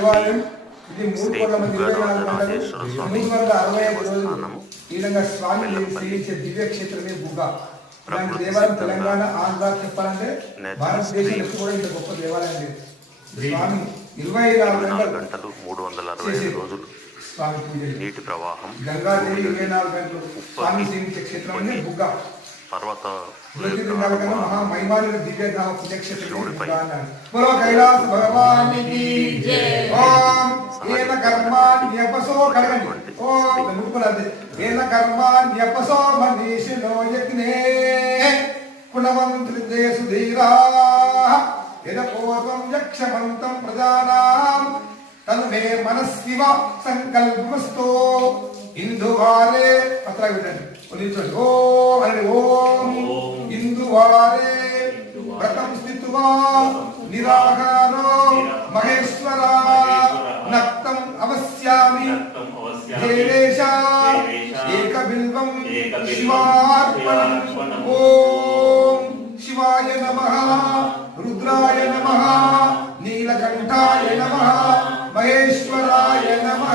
దేవాలయం ఇది 324 రోజులు ఈ విధంగా స్వామి సేవించే దివ్య క్షేత్రమే బుగ్గ. ఇలాంటి దేవాలయం తెలంగాణ, ఆంధ్ర చెప్పాలంటే భారతదేశంలో కూడా ఇంత గొప్ప దేవాలయం లేదు. స్వామి 24 గంటలు 365 రోజులు స్వామి పూజ, నీటి ప్రవాహం, గంగాదేవి 24 గంటలు స్వామి సేవించే క్షేత్రం బుగ్గ. పర్వత మహామహిమానుల దివ్యధామ పుణ్యక్షేత్రం కైలాస భగవానికి ఓం ఏన కర్మాణ్యపసో కడగండి ఓం ముట్టుకున్నది ఏన కర్మాణ్యపసో మనీషినో యజ్ఞే కులవంత్రిదే సుధీరా యద పూర్వం యక్షమంతం ప్రజానాం తన్మే మనస్సివ సంకల్పమస్తో ఇందువారే పత్ర వినండి ఓం అని ఓం ఇందువారే వ్రతం స్థిత్వా నిరాహారో మహేశ్వర నక్తం అవస్యామి దేవేశ ఏకబిల్వం శివార్పణం. ఓం శివాయ నమః, రుద్రాయ నమః, నీలకంఠాయ నమః, మహేశ్వరాయ నమః.